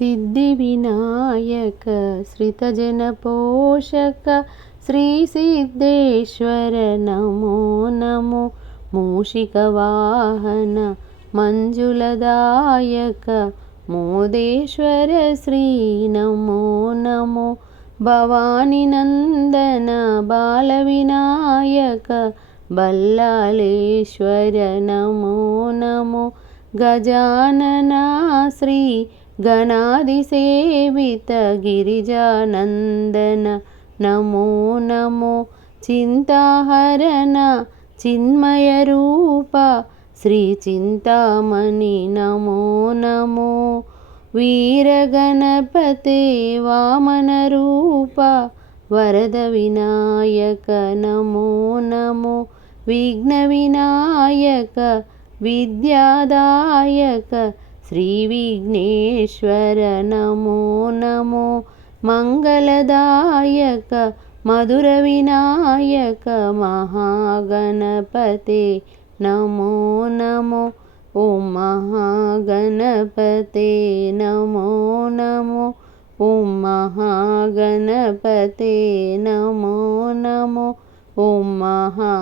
Siddhivinayak श्रितजनपोषक श्रीसिद्धेश्वर Namo Namo. मूषिकवाहन मञ्जुलदायक मोदेश्वर Shri Namo Namo. भवानीनन्दन बालविनायक Ballaleshwar Namo Namo. Gajanana Shri गणाधिसेवित गिरिजानन्दन Namo Namo. चिन्ताहरण चिन्मयरूप Shri Chintamani Namo Namo. वीरगणपते वामनरूप Varadvinayak Namo Namo. विघ्नविनायक विद्यादायक श्रीविघ्नेश्वर Namo Namo. मङ्गलदायक मधुरविनायक महागणपते Namo Namo. Om महागणपते Namo Namo. Om महागणपते Namo Namo. Om महागणपते